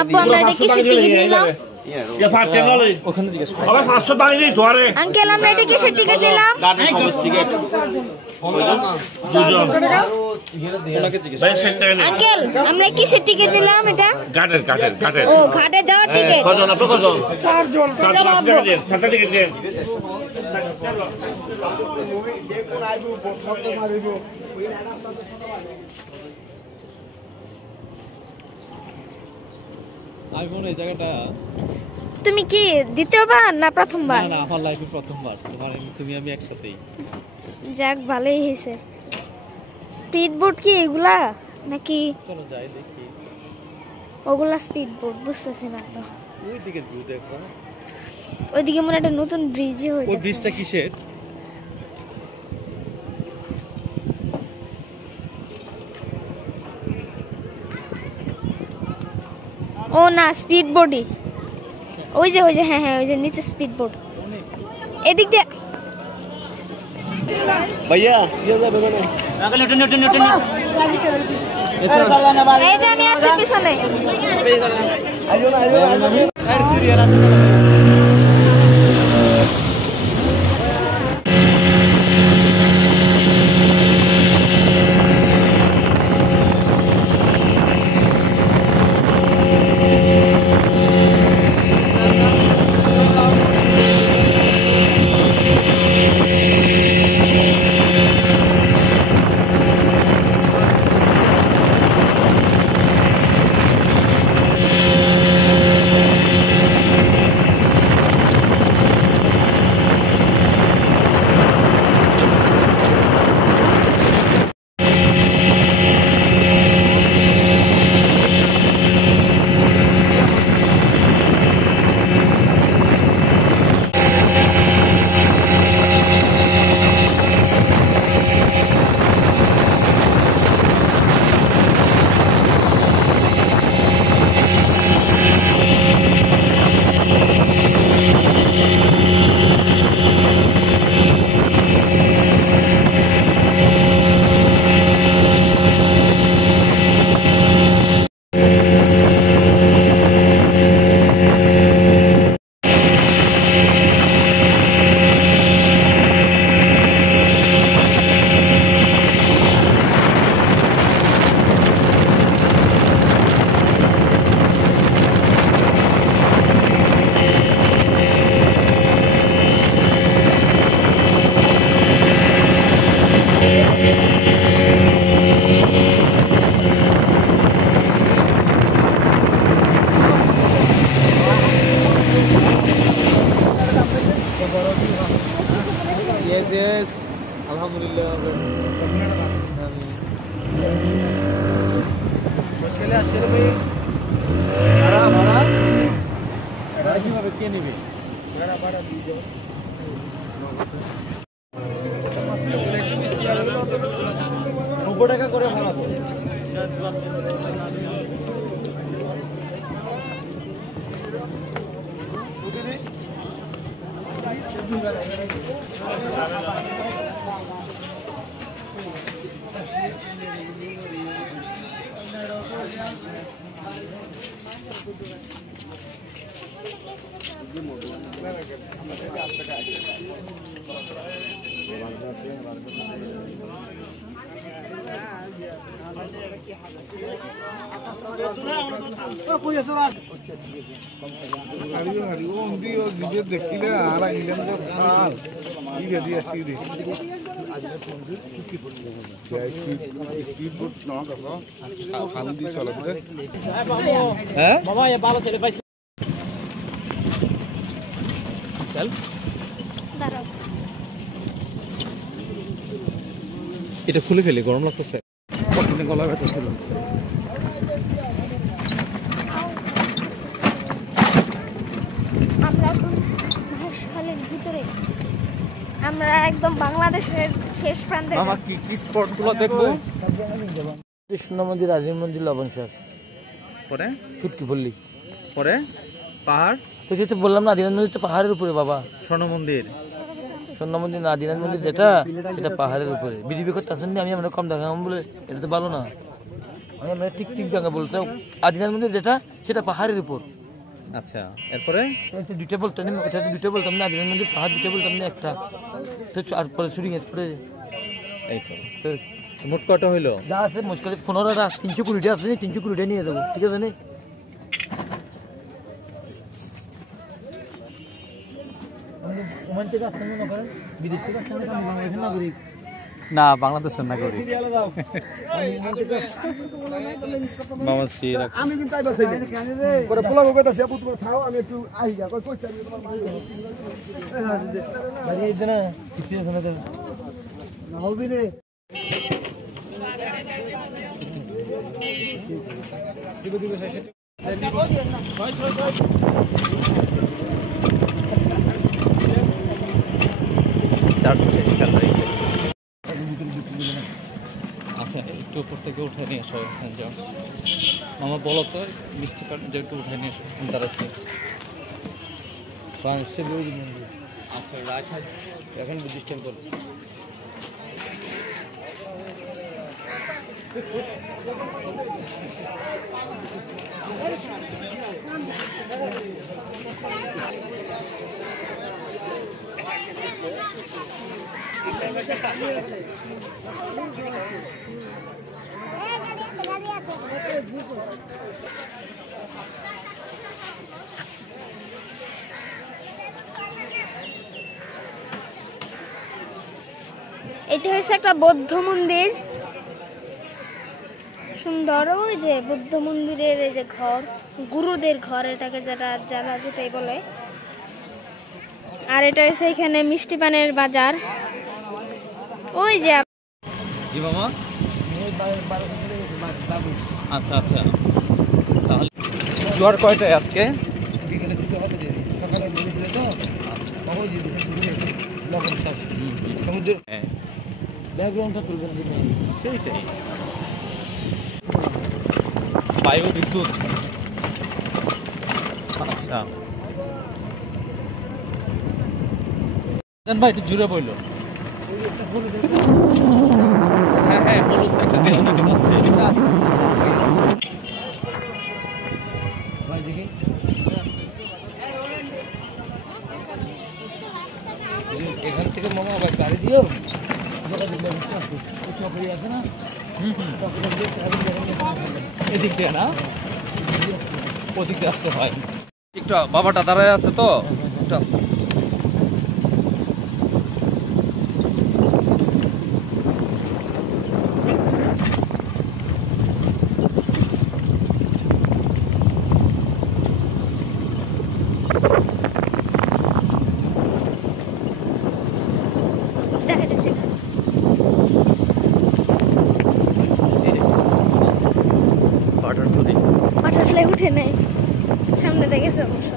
আব্বু আমরা এটা কিসের টিকিট নিলাম? আঙ্কেল আমরা এটা কিসের টিকিট নিলাম? আঙ্কেল আমরা কিসের টিকিট নিলাম? এটা ও ঘাটে যাওয়ার টিকিট। চলো আব্বু। আইফোন এই জায়গাটা তুমি কি দ্বিতীয়বার না প্রথমবার? না আমার লাইফে প্রথমবার। তুমি আমি একসাথেই। যাক ভালোই হয়েছে। স্পিড বোট কি এগুলা নাকি? চলো যাই দেখি। ওগুলা স্পিড বোট বুঝতেছি না তো। ওইদিকে ভিউ দেখো। ওইদিকে মনে একটা নতুন ব্রিজ হয়েছে। ওই ব্রিজটা কিসের? ও না স্পিড বোটই। ওই যে হ্যাঁ ওই যে নিচে স্পিড বোট। এদিক দিয়ে ভাইয়া কি যাবে না? এই যে আমি আছি পিছনে। Yes, alhamdulillah. मुश्किल है अस्सी रुपये हमारा কিভাবে কে নেবে? ভাড়া দিয়ে দাও। 90 টাকা করে ভাড়া পড়ে। देखिले आला इंडियन का फाल ये यदि ऐसी दे स्पीड बोट ना करो खाली दी चलो हैं मामा ये बाला चले भाई सेल्फ দাঁড়াও। এটা খুলে ফেলে গরম লাগতেছে কতদিন গলা ব্যথা ছিল আমরা এখন মহেশখালীর ভিতরে, আমরা একদম বাংলাদেশের শেষ প্রান্তে। মামা কি কি স্পটগুলো দেখবো? কৃষ্ণ মন্দির, রাজীব মন্দির, লবণসার, পরে ফুটকি পল্লী, পরে পাহাড়। তো যেহেতু বললাম না আদিনাথ মন্দির তো পাহাড়ের উপরে বাবা। স্বর্ণ মন্দির, স্বর্ণ মন্দির না, আদিনাথ মন্দির যেটা সেটা পাহাড়ের উপরে। বিডিপি করতে আসেননি, আমি আমরা কম দেখাম বলে এটা তো ভালো না। আমরা ঠিক ঠিক জায়গা বলছে আদিনাথ মন্দির যেটা সেটা পাহাড়ের উপর। আচ্ছা, এরপরে দুইটা বলতাম, এটা দুইটা বলতাম না, আদিনাথ মন্দির পাহাড় দুইটা বলতাম না, একটা তো আর পরে শুটিং পরে এই তো মোট কটা হইলো? যা আছে মুশকিল 15টা 320টা আছে, 320টা নিয়ে যাবো, ঠিক আছে নি? ওমান থেকে আসছেন মনে করেন, বিদেশ থেকে আসছেন না, বাংলাদেশের নাগরিক না, বাংলাদেশের নাগরিক। মামা সিরা আমি কিন্তু আইবা চাই পরে পোলা গোটা সে পুত খাও আমি একটু আই যা কই কইছ আমি তোমার আরে এই না কিছু আছে না, না হবে রে। আচ্ছা, একটু উপর থেকে উঠে নিয়ে এসো। যাও মামা, বলো তো মিষ্টি পান যে একটু উঠে নিয়ে এসো। দাঁড়াচ্ছি। আচ্ছা, রাইট সাইড এখন বুদ্ধিস্ট টেম্পল। এটা হচ্ছে একটা বৌদ্ধ মন্দির, সুন্দর। ওই যে বৌদ্ধ মন্দিরের এই যে ঘর, গুরুদের ঘর, এটাকে যারা যেটাই বলে। আর এটা হচ্ছে এখানে মিষ্টি পানের বাজার। ওই যে জি মামা। আচ্ছা আচ্ছা, তাহলে জোয়ার কয়টায় আজকে? সমুদ্রের ব্যাকগ্রাউন্ডটা তুলবেন, সেইটাই বায়ু বিদ্যুৎ। আচ্ছা ভাই, একটু জুড়ে বইল। হ্যাঁ হ্যাঁ, হলুদ একটা দেহ দেখতে পাচ্ছি। এখান থেকে মামা আবার গাড়ি দিও আছে না, এদিক দিয়ে না, ওদিক দিয়ে আসতে হয়। একটু বাবাটা দাঁড়ায় আছে তো, একটু আস্তে আস্তে। দেখাতেছি না, বাটারফ্লাই উঠে নেই, সামনে দেখেছে অবশ্য।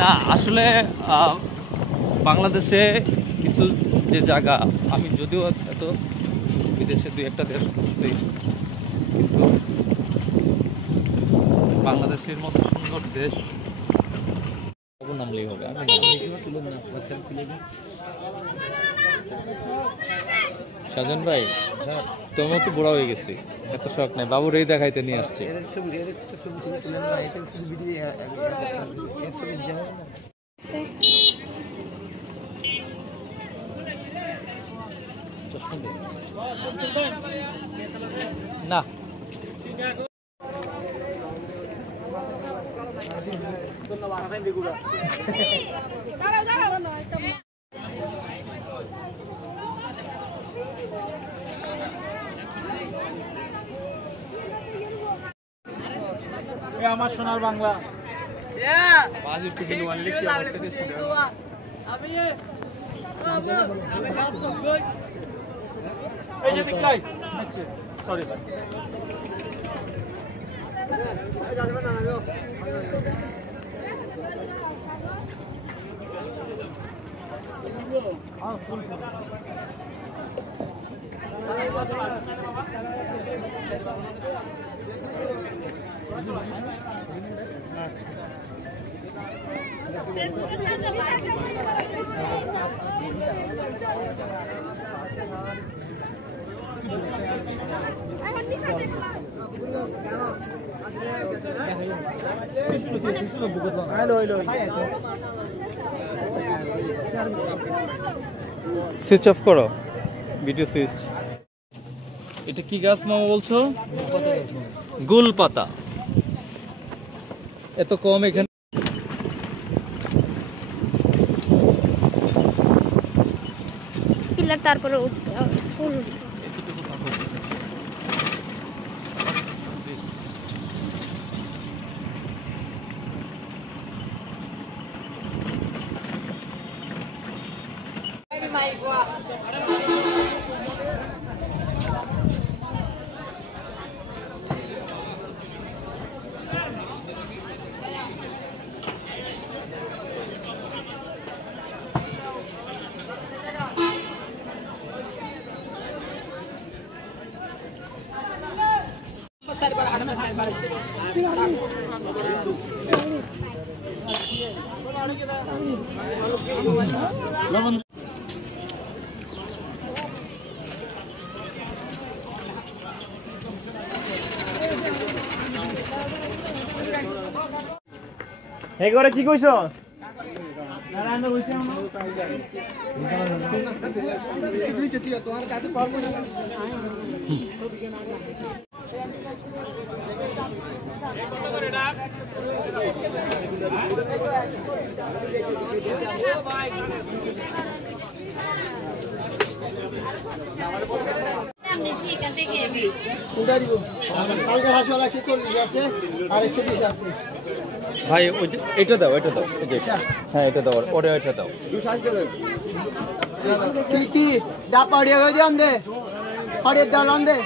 না আসলে বাংলাদেশে কিছু যে জায়গা, আমি যদিও এত বিদেশে দুই একটা দেশ ঘুরছি, কিন্তু বাংলাদেশের মতো সুন্দর দেশ নামলেই হবে। সাজন ভাই, তোমার তো বুড়া হয়ে গেছি, এত শখ নাই, বাবুর এই দেখাইতে নিয়ে আসছে। না আমার সোনার বাংলা। সুইচ অফ করো, ভিডিও সুইচ। এটা কি গাছ মামা বলছো? গুল পাতা। এত কম এখানে? পিলার তারপরে ফুল। এবারে কি কইছ? ভাই ওই যে এটা দাও, এটা দাও, এই যে হ্যাঁ এটা দাও, ওরে এটা দাও। কি দা পড়িয়ে গো দেন দে, পড়িয়ে দাও দে।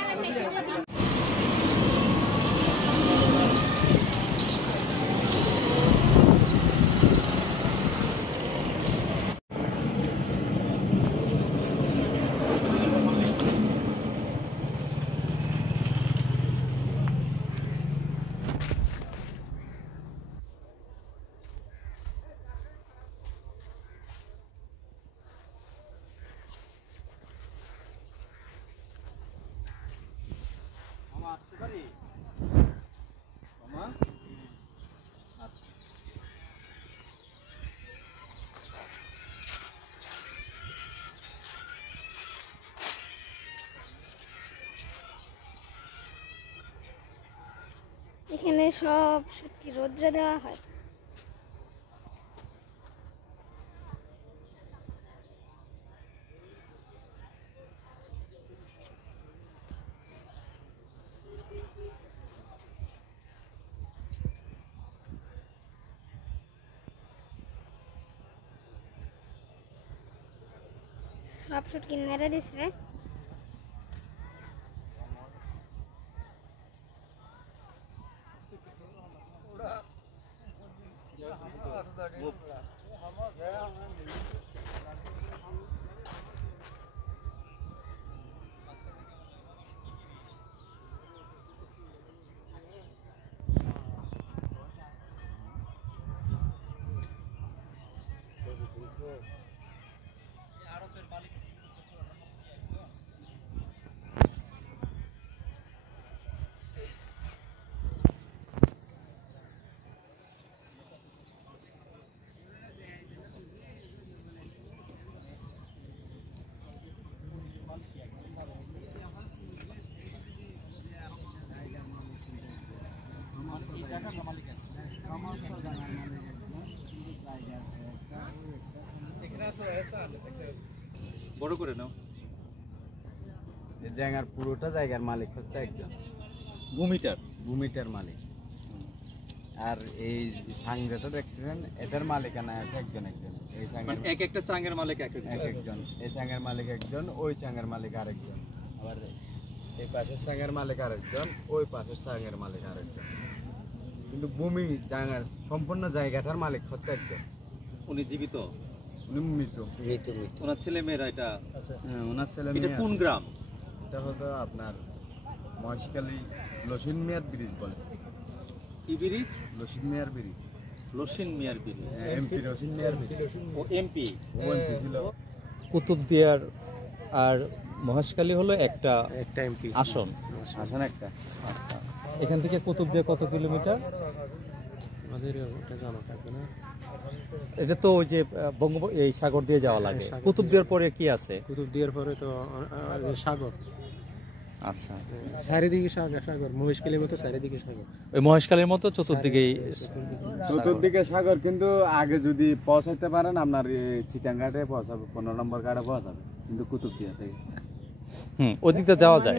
এখানে সব শুটকি রোদ্রে দেওয়া হয়। সব শুটকি নেড়ে দিছে। বড় করে নাও। এই জায়গার পুরোটা জায়গার মালিক হচ্ছে একজন, ভূমিটার মালিক। আর এই সাং যেটা দেখছেন এটার মালিকানা আছে একজন। এই সাঙ্গের এক একটা চাঙ্গের মালিক এক একজন, এই চাঙ্গের মালিক একজন, ওই চাঙ্গের মালিক আরেকজন। আবার এই পাশের সাঙ্গের মালিক আরেকজন, ওই পাশের সাঙ্গের মালিক আরেকজন, কিন্তু ভূমি জায়গার সম্পূর্ণ জায়গাটার মালিক হচ্ছে একজন। উনি জীবিত? উনি মৃত। ওনার ছেলে মেয়েরা এটা? হ্যাঁ, ওনার ছেলে এটা মেয়ে কোন আছে। গ্রাম? এটা হলো আপনার মহেশখালী লসিন মিয়ার ব্রিজ বলে। কি ব্রিজ? লসিন মিয়ার ব্রিজ। লসিন মিয়ার ব্রিজ? এমপি লসিন মিয়ার ব্রিজ। ও এমপি? ও এমপি ছিল। কুতুবদিয়ার আর মহেশখালী হলো একটা এমপি আসন। আসন একটা। এখান থেকে কুতুবদিয়া কত কিলোমিটার? আমাদের ওটা জানা থাকবে না। এটা তো ওই যে এই সাগর দিয়ে যাওয়া লাগে। কুতুবদিয়ার পরে কি আছে? কুতুবদিয়ার পরে তো সাগর। আচ্ছা, চারিদিকে সাগর, মহেশখালীর মতো চারিদিকে সাগর। ওই মহেশখালীর মতো চতুর্দিকেই চতুর্দিকে সাগর, কিন্তু আগে যদি পৌঁছাইতে পারেন আপনার চিটাঙ্গাটে পৌঁছাবে, 15 নম্বর ঘাটে পৌঁছাবে, কিন্তু কুতুবদিয়া থেকে ওদিকে যাওয়া যায়।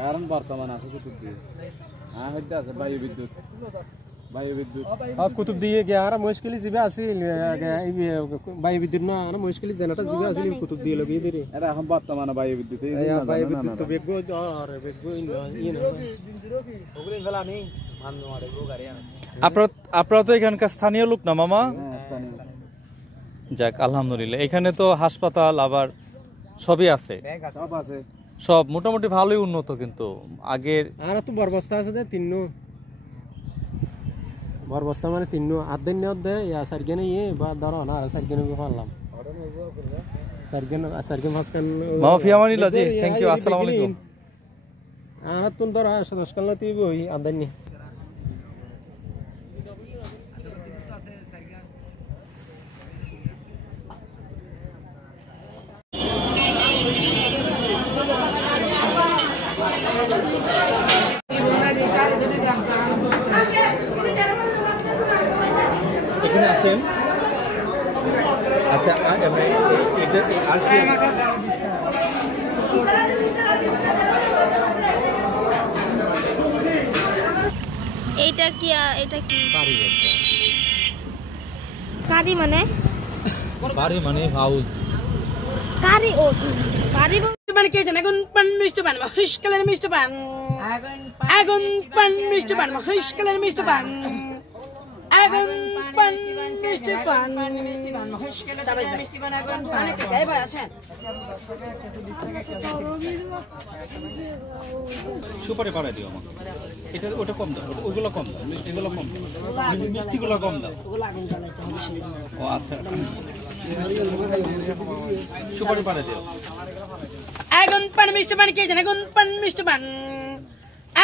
কারণ বর্তমান আছে কুতুবদিয়া। হ্যাঁ, হইতে আছে বায়ু বিদ্যুৎ। কুতুব দিয়ে গিয়ে আর মহেশখালী যাবে আসিল, বায়ু বিদ্যুৎ না আর মহেশখালী জেনাটা যাবে আসিল কুতুব দিয়ে লগিয়ে দিরে। এটা এখন বর্তমানে বায়ু বিদ্যুৎ। বায়ু বিদ্যুৎ তো বেগো আর বেগো আপনারা তো এখানকার স্থানীয় লোক না মামা? যাক, আলহামদুলিল্লাহ। এখানে তো হাসপাতাল আবার সবই আছে, সব আছে, সব মোটামুটি ভালোই উন্নত। কিন্তু আগের আর তো বরবস্তা আছে তিন বরবস্তা মানে তিন আধদিন অর্ধে সার্গেনে ইয়ে বা ধরো না আর সার্গেনে পারলাম সার্গেন মাঝখান মামা ফিয়ামানিল্লাহ জি, থ্যাংক ইউ, আসসালামু আলাইকুম। আর তুমি ধরো 10 কাল তুই বই আধদিন নি এখানে আসেন। আচ্ছা, এইটা কি? এটা কি কারি মানে? বাড়ি মানে হাউস। কারি ও বাড়ি মানে কে জানে? আগুন পান মিষ্টি পান, মহেশখালীর মিষ্টি পান, আগুন পান মিষ্টি পান, মহেশখালীর মিষ্টি পান, আগুন পান মিষ্টি পান, মহেশখালীর মিষ্টি পান, আগুন পান। এই ভাই আসেন। সুপারি পাড়াই দিও আমাকে। এটা ওটা কম দাও, ওইগুলো কম দাও, এগুলো কম দাও, মিষ্টিগুলো কম দাও। ও আচ্ছা, সুপারি পাড়াই দিও। আগুন পান মিষ্টি পান, কে জানে? আগুন পান মিষ্টি পান,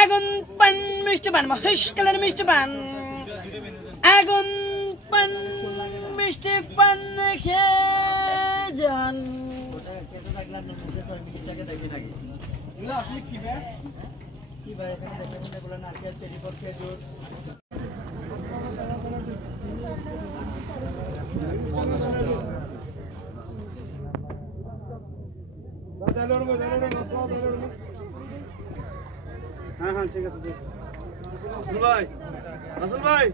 আগুন পান মিষ্টি পান, মহেশখালীর মিষ্টি পান, আগুন পান মিষ্টি পান খেয়ে যান। হ্যাঁ হ্যাঁ, ঠিক আছে। আসল ভাই, আসল ভাই।